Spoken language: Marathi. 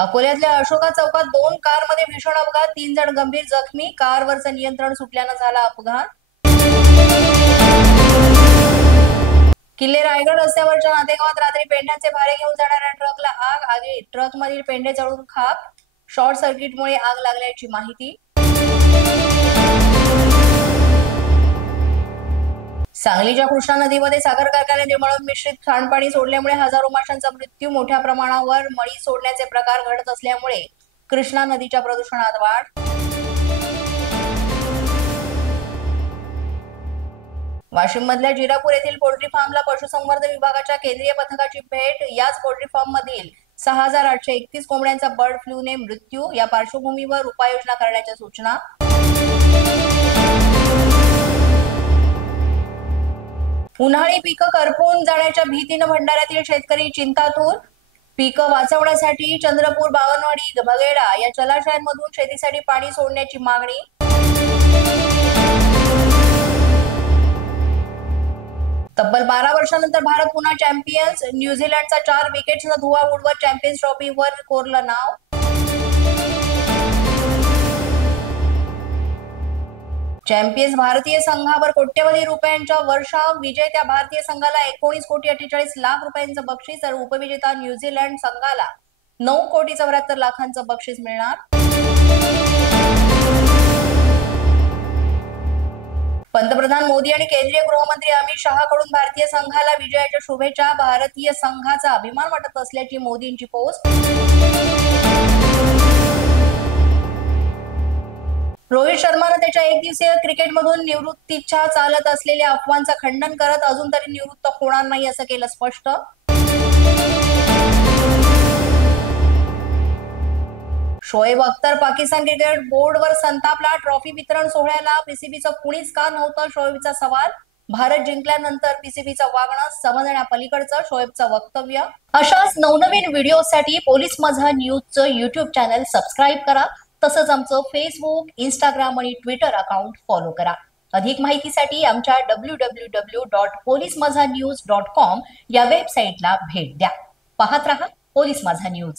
अकोल्यातल्या अशोका चौकात 2 कारमध्ये भीषण अपघात, 3 जण गंभीर जखमी. कारवरचं नियंत्रण सुटल्यानं झाला अपघात. किल्ले रायगड रस्त्यावरच्या नातेगावात रात्री पेंड्यांचे भारे घेऊन जाणाऱ्या ट्रकला आग. आगीत ट्रकमधील पेंडे जळून खाक. शॉर्ट सर्किटमुळे आग लागल्याची माहिती. सांगलीच्या कृष्णा नदीमध्ये साखर कारखान्याने मळण मिश्रित सांडपाणी सोडल्यामुळे हजारो माशांचा मृत्यू. मोठ्या प्रमाणावर मळी सोडण्याचे प्रकार घडत असल्यामुळे कृष्णा नदीच्या प्रदूषणात वाढ. वाशिम मधल्या जिरापूर येथील पोल्ट्री फार्मला पशुसंवर्धन विभागाच्या केंद्रीय पथकाची भेट. याच पोल्ट्री फार्म मधील 6,831 कोंबड्यांचा बर्ड फ्लूने मृत्यू. या पार्श्वभूमीवर उपाययोजना करण्याच्या सूचना. उन्हाळी पिकं करपून जाण्याच्या भीतीनं भंडाऱ्यातील शेतकरी चिंतातूर. पिकं वाचवण्यासाठी चंद्रपूर, बावनवाडी, बगेडा या जलाशयांमधून शेतीसाठी पाणी सोडण्याची मागणी. तब्बल 12 वर्षांनंतर भारत पुन्हा चॅम्पियन्स. न्यूझीलंडचा 4 विकेट्सनं धुव्वा उडवत चॅम्पियन्स ट्रॉफीवर कोरलं नाव. चॅम्पियन्स भारतीय संघावर कोट्यवधी रुपयांच्या वर्षाव. विजेत्या भारतीय संघाला 19,48,00,000 रुपयांचं बक्षीस तर उपविजेता न्यूझीलंड संघाला 9,74,00,000 बक्षीस मिळणार. पंतप्रधान मोदी आणि केंद्रीय गृहमंत्री अमित शहाकडून भारतीय संघाला विजयाच्या शुभेच्छा. भारतीय संघाचा अभिमान वाटत असल्याची मोदींची पोस्ट. रोहित शर्मानं त्याच्या एकदिवसीय क्रिकेटमधून निवृत्तीच्या चालत असलेल्या अफवांचं खंडन करत अजून तरी निवृत्त होणार नाही असं केलं स्पष्ट. शोएब अख्तर पाकिस्तान क्रिकेट बोर्डवर संतापला. ट्रॉफी वितरण सोहळ्याला पीसीबीचं कुणीच का नव्हतं, शोएबचा सवाल. भारत जिंकल्यानंतर पीसीबीचं वागणं समजण्यापलीकडचं शोएबचं वक्तव्य. अशाच नवनवीन व्हिडिओसाठी पोलीस माझा न्यूजचं युट्यूब चॅनल सबस्क्राईब करा. तसंच आमचं फेसबुक, इंस्टाग्राम आणि ट्विटर अकाउंट फॉलो करा. अधिक माहितीसाठी आमच्या www.polismazhanews.com या वेबसाईटला भेट द्या. पाहत रहा पोलीस माझा न्यूज.